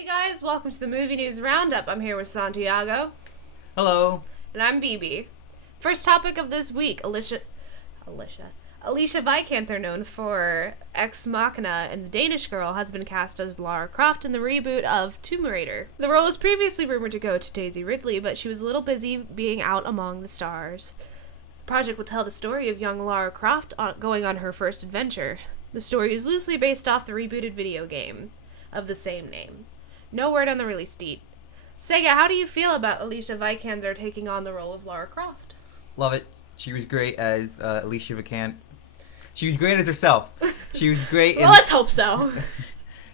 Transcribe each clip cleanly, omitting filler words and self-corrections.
Hey guys, welcome to the Movie News Roundup. I'm here with Santiago. Hello. And I'm BB. First topic of this week, Alicia Vikander, known for Ex Machina and The Danish Girl, has been cast as Lara Croft in the reboot of Tomb Raider. The role was previously rumored to go to Daisy Ridley, but she was a little busy being out among the stars. The project will tell the story of young Lara Croft going on her first adventure. The story is loosely based off the rebooted video game of the same name. No word on the release date. Sega, how do you feel about Alicia Vikander taking on the role of Lara Croft? Love it. She was great as Alicia Vikander. She was great as herself. She was great in... Well, let's hope so.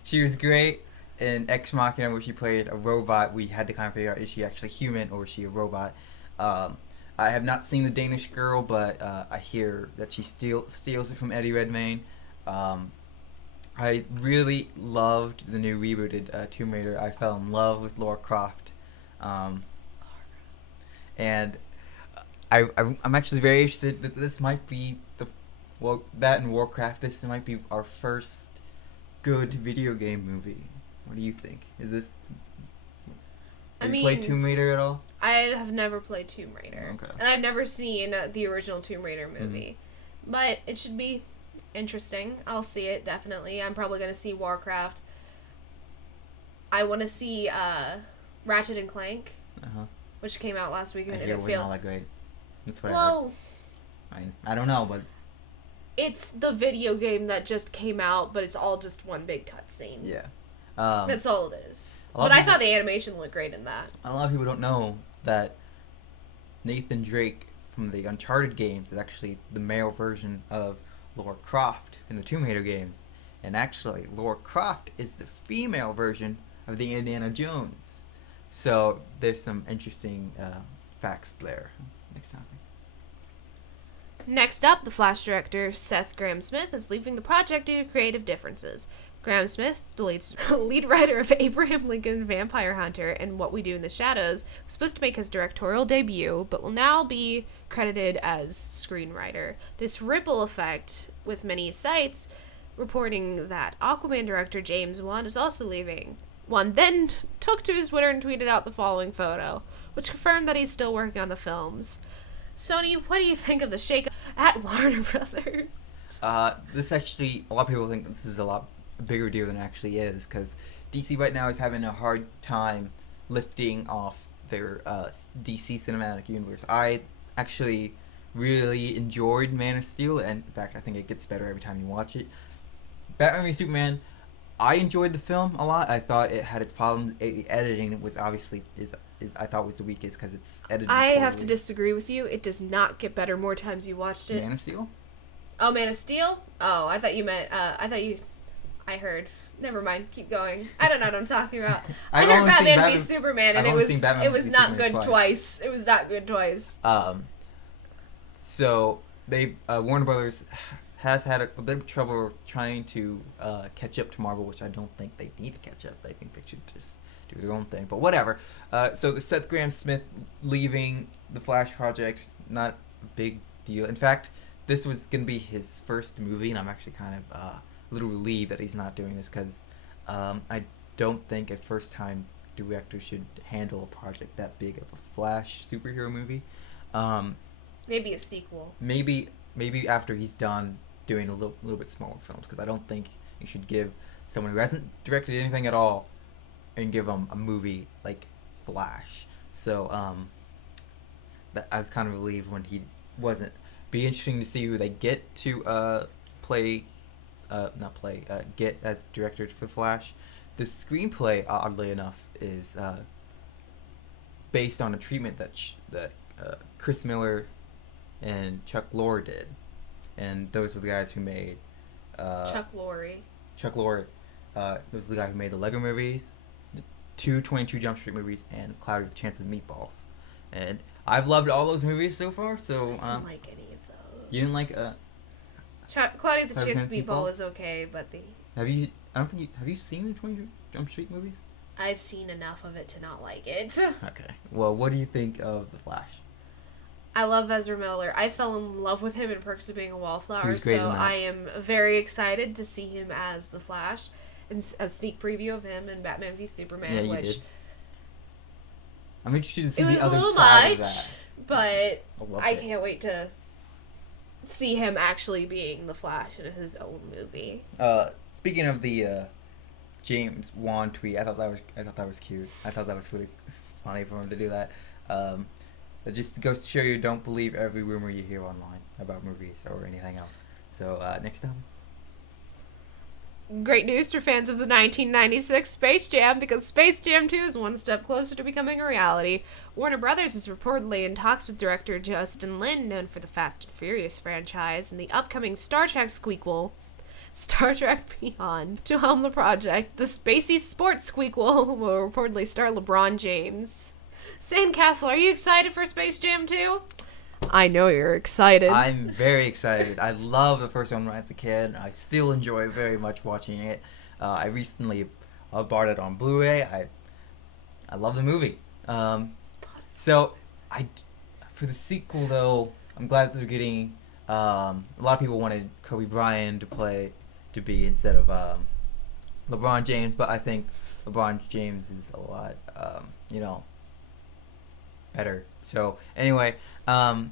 She was great in Ex Machina, where she played a robot. We had to kind of figure out, is she actually human or is she a robot? I have not seen The Danish Girl, but I hear that she steals it from Eddie Redmayne. I really loved the new rebooted Tomb Raider. I fell in love with Lara Croft. And I'm actually very interested that this might be that and Warcraft, this might be our first good video game movie. What do you think? Is this... Have you played Tomb Raider at all? I have never played Tomb Raider. Okay. And I've never seen the original Tomb Raider movie. Mm-hmm. But it should be interesting. I'll see it, definitely. I'm probably going to see Warcraft. I want to see Ratchet and Clank, which came out last week and it didn't feel all that great. That's what I don't know, but it's the video game that just came out, but it's all just one big cutscene. Yeah. That's all it is. But I thought the animation looked great in that. A lot of people don't know that Nathan Drake from the Uncharted games is actually the male version of Lara Croft in the Tomb Raider games. And actually, Lara Croft is the female version of the Indiana Jones. So there's some interesting facts there. Next topic. Next up, the Flash director Seth Grahame-Smith is leaving the project due to creative differences. Grahame-Smith, the lead writer of Abraham Lincoln Vampire Hunter and What We Do in the Shadows, was supposed to make his directorial debut, but will now be credited as screenwriter. This ripple effect, with many sites reporting that Aquaman director James Wan is also leaving. Wan then took to his Twitter and tweeted out the following photo, which confirmed that he's still working on the films. Sony, what do you think of the shake at Warner Brothers? This actually, a lot of people think this is a lot bigger deal than it actually is, because DC right now is having a hard time lifting off their DC cinematic universe. I actually really enjoyed Man of Steel, and in fact I think it gets better every time you watch it. Batman v Superman, I enjoyed the film a lot. I thought it had its problems. Editing was obviously I thought was the weakest because it's edited I poorly. have to disagree with you. It does not get better more times you watched it. Man of Steel? Oh, Man of Steel? Oh, I thought you meant, I heard. Never mind. Keep going. I don't know what I'm talking about. I heard Batman v Superman, and it was not good twice. It was not good twice. So Warner Brothers has had a bit of trouble trying to catch up to Marvel, which I don't think they need to catch up. I think they should just do their own thing. But whatever. So the Seth Grahame-Smith leaving the Flash project, not a big deal. In fact, this was going to be his first movie, and I'm actually kind of a little relieved that he's not doing this, because I don't think a first-time director should handle a project that big of a Flash superhero movie. Maybe a sequel. Maybe after he's done doing a little bit smaller films, because I don't think you should give someone who hasn't directed anything at all and give them a movie like Flash. So I was kind of relieved when he wasn't. Be interesting to see who they get to get as director for Flash. The screenplay, oddly enough, is based on a treatment that Chris Miller and Chuck Lorre did, and those are the guys who made Chuck Lorre. Those are the guys who made the Lego movies, the 22 Jump Street movies, and Cloudy with a Chance of Meatballs. And I've loved all those movies so far. So I didn't like any of those. You didn't like Cloudy with a Chance of Meatball was okay, but have you seen the 22 Jump Street movies? I've seen enough of it to not like it. Okay. Well, what do you think of The Flash? I love Ezra Miller. I fell in love with him in Perks of Being a Wallflower, He was great in that. I am very excited to see him as the Flash. and a sneak preview of him in Batman v Superman, Yeah, you which did. I'm interested to see it was the a other little side of much, that. but loved I it. can't wait to see him actually being the Flash in his own movie. Speaking of the James Wan tweet, I thought that was cute. I thought that was really funny for him to do that. It just goes to show you, don't believe every rumor you hear online about movies or anything else. So next time. Great news for fans of the 1996 Space Jam, because Space Jam 2 is one step closer to becoming a reality. Warner Brothers is reportedly in talks with director Justin Lin, known for the Fast and Furious franchise, and the upcoming Star Trek sequel, Star Trek Beyond, to helm the project. The spacey sports sequel will reportedly star LeBron James. Sandcastle, are you excited for Space Jam 2? I know you're excited. I'm very excited. I love the first one when I was a kid. I still enjoy very much watching it. I recently bought it on Blu-ray. I love the movie. For the sequel though, I'm glad that they're getting. A lot of people wanted Kobe Bryant to be instead of LeBron James, but I think LeBron James is a lot, better. So anyway, I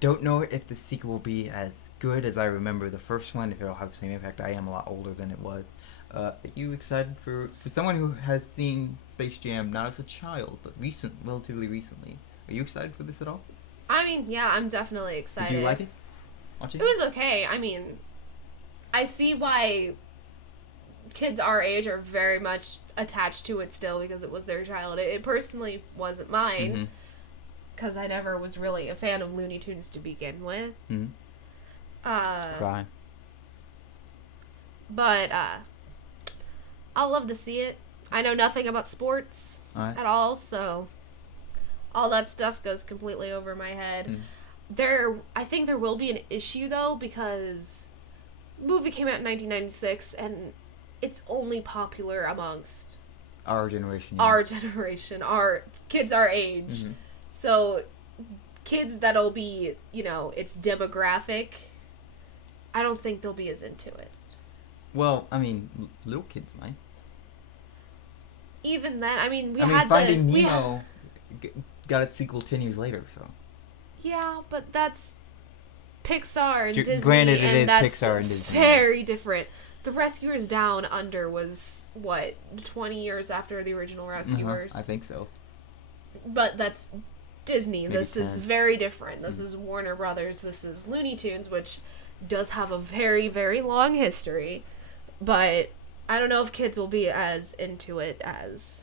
don't know if the sequel will be as good as I remember the first one, if it'll have the same impact. I am a lot older than it was. Are you excited for someone who has seen Space Jam not as a child, but relatively recently? Are you excited for this at all? I mean, yeah, I'm definitely excited. Did you like it? Watch it? It was okay. I mean, I see why kids our age are very much attached to it still, because it was their child. It personally wasn't mine, because I never was really a fan of Looney Tunes to begin with. Mm-hmm. Cry. But I'll love to see it. I know nothing about sports at all, so all that stuff goes completely over my head. I think there will be an issue though, because the movie came out in 1996 and it's only popular amongst our generation. Our generation, our kids our age. Mm-hmm. So kids that'll be, its demographic, I don't think they'll be as into it. Well, I mean, little kids might. Even then, I mean, Finding Nemo got its sequel 10 years later, so. Yeah, but that's Pixar and Disney. Granted, it is that's Pixar and Disney. Very different. The Rescuers Down Under was, 20 years after the original Rescuers? I think so. But that's Disney. Maybe this 10. is very different. This is Warner Brothers. This is Looney Tunes, which does have a very, very long history. But I don't know if kids will be as into it as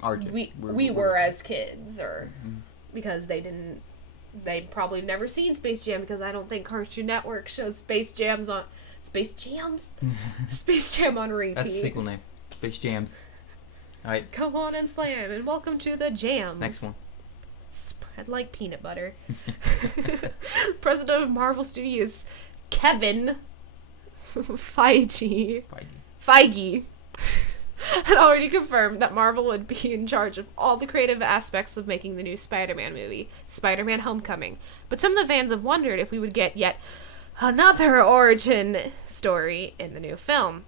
we were as kids, or because they'd probably never seen Space Jam, because I don't think Cartoon Network shows Space Jam on repeat. That's the sequel name. Space Jams. Alright. Come on and slam, and welcome to the Jams. Next one. Spread like peanut butter. President of Marvel Studios, Kevin Feige had already confirmed that Marvel would be in charge of all the creative aspects of making the new Spider-Man movie, SpiderMan Homecoming. But some of the fans have wondered if we would get yet another origin story in the new film.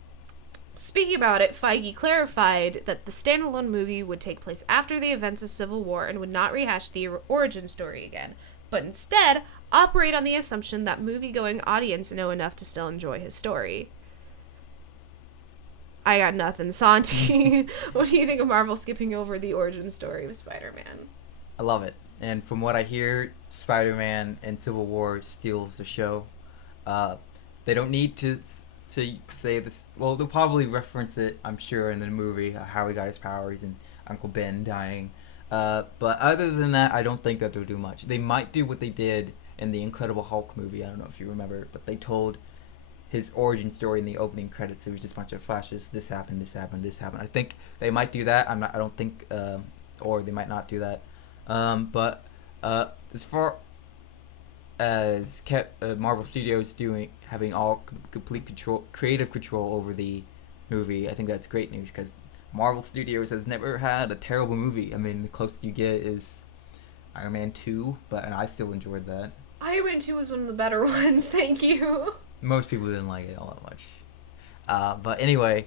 Speaking about it, Feige clarified that the standalone movie would take place after the events of Civil War and would not rehash the origin story again, but instead operate on the assumption that movie-going audience know enough to still enjoy his story. I got nothing. Santi, what do you think of Marvel skipping over the origin story of Spider-Man? I love it. And from what I hear, Spider-Man and Civil War steals the show. They don't need to say this. Well, they'll probably reference it, I'm sure, in the movie, how he got his powers and Uncle Ben dying. But other than that, I don't think that they'll do much. They might do what they did in the Incredible Hulk movie. I don't know if you remember, but they told his origin story in the opening credits. It was just a bunch of flashes. This happened, this happened, this happened. I think they might do that. I don't think, or they might not do that. But as far as Marvel Studios having all complete creative control over the movie, I think that's great news, because Marvel Studios has never had a terrible movie. I mean, the closest you get is Iron Man 2, and I still enjoyed that. Iron Man 2 was one of the better ones, thank you. Most people didn't like it all that much. But anyway,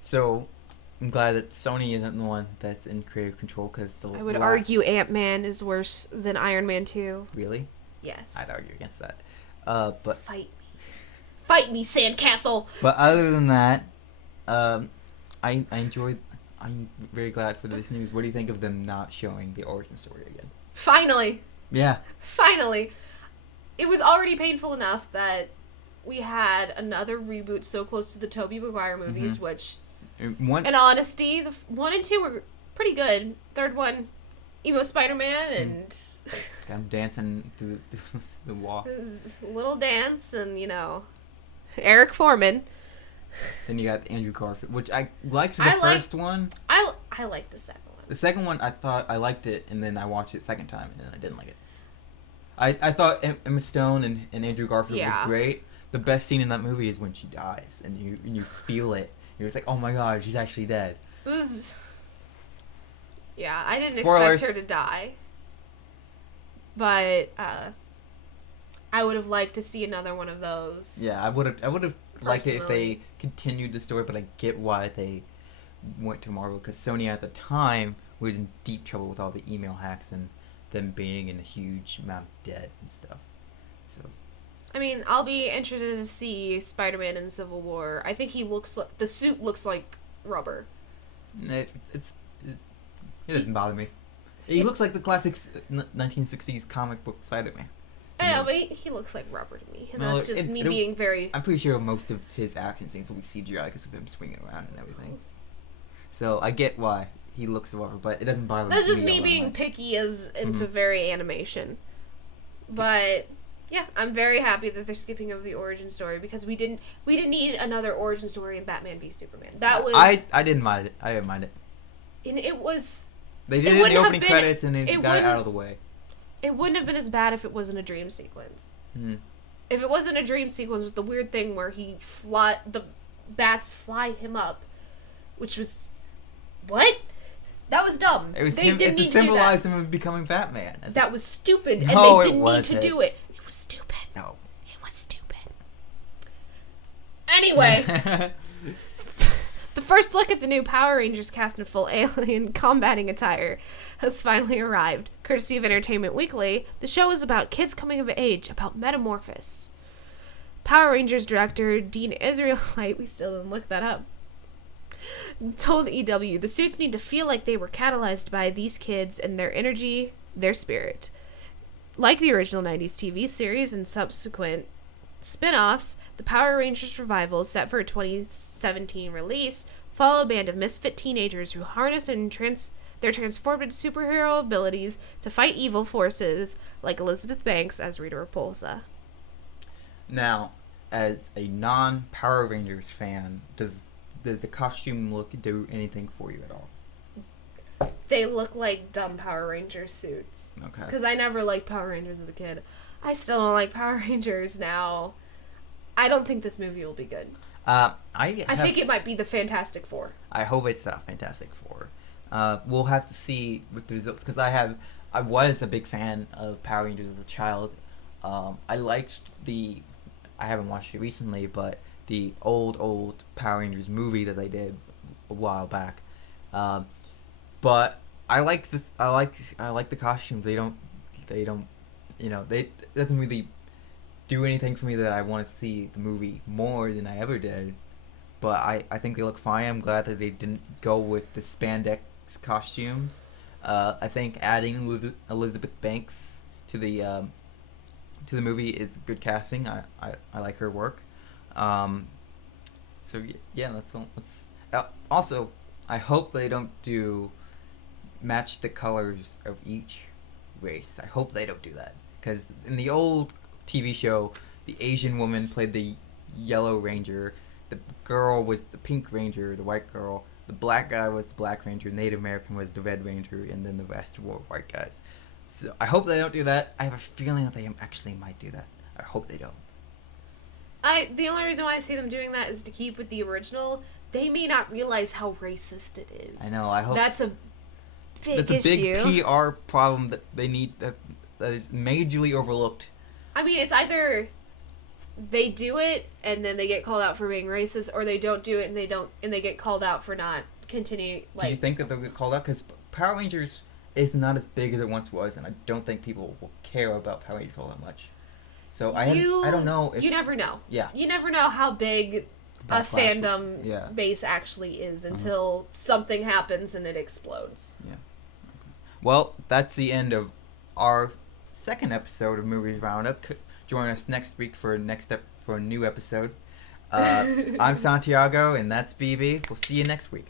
so I'm glad that Sony isn't the one that's in creative control because I would argue Ant-Man is worse than Iron Man 2. Really? Yes. I'd argue against that. But Fight me, Sandcastle! But other than that, I enjoyed. I'm very glad for this news. What do you think of them not showing the origin story again? Finally! Yeah. Finally! It was already painful enough that we had another reboot so close to the Tobey Maguire movies, which, in honesty, the 1 and 2 were pretty good. Third one, emo Spider-Man, and I'm dancing through the wall. Little dance, and Eric Foreman. Then you got Andrew Garfield, which I liked the first one. I liked the second one. The second one, I thought I liked it, and then I watched it second time, and then I didn't like it. I thought Emma Stone and Andrew Garfield was great. The best scene in that movie is when she dies, and you feel it. It's like, oh my god, she's actually dead. It was... Yeah, I didn't Spoilers. expect her to die. But, I would have liked to see another one of those. Yeah, I would have liked it if they continued the story, but I get why they went to Marvel, because Sony at the time was in deep trouble with all the email hacks and them being in a huge amount of debt and stuff. So, I mean, I'll be interested to see Spider-Man in Civil War. I think the suit looks like rubber. It doesn't bother me. He looks like the classic 1960s comic book Spider-Man. I know, but he looks like rubber to me. And that's just me being very... I'm pretty sure most of his action scenes will be CGI because of him swinging around and everything. So I get why he looks rubber, but it doesn't bother me. That's just me being picky into very animation. But... yeah, I'm very happy that they're skipping over the origin story because we didn't need another origin story in Batman v Superman. That was I didn't mind it. I didn't mind it. And it was They did it in the opening credits and they got it out of the way. It wouldn't have been as bad if it wasn't a dream sequence. If it wasn't a dream sequence with the weird thing where the bats fly him up, which was what? That was dumb. It was they didn't need to symbolize him becoming Batman. That was stupid, and they didn't need to do it. It was stupid. No. It was stupid. Anyway. The first look at the new Power Rangers cast in full alien combating attire has finally arrived. Courtesy of Entertainment Weekly, the show is about kids coming of age, about metamorphosis. Power Rangers director Dean Israelite, we still didn't look that up, told EW the suits need to feel like they were catalyzed by these kids and their energy, their spirit. Like the original 90s TV series and subsequent spin-offs, the Power Rangers revival is set for a 2017 release, follow a band of misfit teenagers who harness their transformed superhero abilities to fight evil forces, like Elizabeth Banks as Rita Repulsa. Now, as a non-Power Rangers fan, does the costume look do anything for you at all? They look like dumb Power Ranger suits. Okay. Because I never liked Power Rangers as a kid. I still don't like Power Rangers now. I don't think this movie will be good. I think it might be the Fantastic Four. I hope it's Fantastic Four. We'll have to see with the results, because I was a big fan of Power Rangers as a child. I liked I haven't watched it recently, but the old Power Rangers movie that they did a while back. But I like this. I like the costumes. They don't. It doesn't really do anything for me that I want to see the movie more than I ever did. But I think they look fine. I'm glad that they didn't go with the spandex costumes. I think adding Elizabeth Banks to the movie is good casting. I like her work. So yeah, let's also, I hope they don't match the colors of each race. I hope they don't do that, because in the old TV show, the Asian woman played the Yellow Ranger, the girl was the Pink Ranger, the white girl, the black guy was the Black Ranger, Native American was the Red Ranger, and then the rest were white guys. So I hope they don't do that. I have a feeling that they actually might do that. I hope they don't. The only reason why I see them doing that is to keep with the original. They may not realize how racist it is. I know. I hope that's a big issue. That's a big PR problem that they need that is majorly overlooked. I mean, it's either they do it and then they get called out for being racist, or they don't do it and they get called out for not continuing. Do you think that they'll get called out? Because Power Rangers is not as big as it once was, and I don't think people will care about Power Rangers all that much. So I don't know. You never know. Yeah. You never know how big a fandom base actually is until something happens and it explodes. Yeah. Okay. Well, that's the end of our second episode of Movies Roundup. Join us next week for a new episode. I'm Santiago, and that's BB. We'll see you next week.